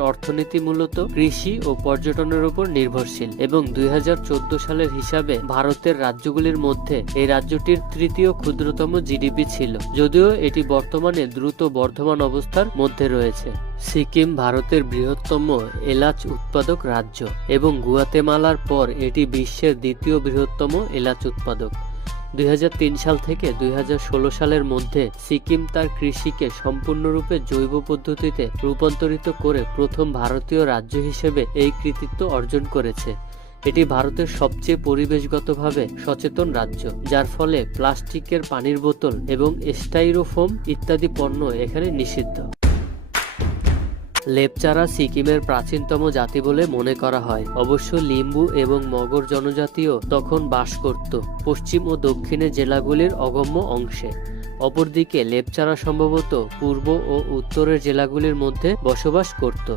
অর্থনীতি মূলত কৃষি ও পর্যটনের উপর নির্ভরশীল এবং 2014 সালের হিসাবে ভারতের রাজ্যগুলির মধ্যে এই রাজ্যটির তৃতীয় ক্ষুদ্রতম জিডিপি ছিল, যদিও এটি বর্তমানে দ্রুত বর্ধমান অবস্থার মধ্যে রয়েছে। সিকিম ভারতের বৃহত্তম এলাচ উৎপাদক রাজ্য এবং গুয়াতেমালার পর এটি বিশ্বের দ্বিতীয় বৃহত্তম এলাচ উৎপাদক। 2003 সাল থেকে 2016 সালের মধ্যে সিকিম তার কৃষিকে সম্পূর্ণরূপে জৈব পদ্ধতিতে রূপান্তরিত করে প্রথম ভারতীয় রাজ্য হিসেবে এই কৃতিত্ব অর্জন করেছে। এটি ভারতের সবচেয়ে পরিবেশগতভাবে সচেতন রাজ্য, যার ফলে প্লাস্টিকের পানির বোতল এবং স্টাইরোফোম ইত্যাদি পণ্য এখানে নিষিদ্ধ। লেপচারা সিকিমের প্রাচীনতম জাতি বলে মনে করা হয়। অবশ্য লিম্বু এবং মগর জনজাতিও তখন বাস করত পশ্চিম ও দক্ষিণে জেলাগুলির অগম্য অংশে। অপরদিকে লেপচারা সম্ভবত পূর্ব ও উত্তরের জেলাগুলির মধ্যে বসবাস করত।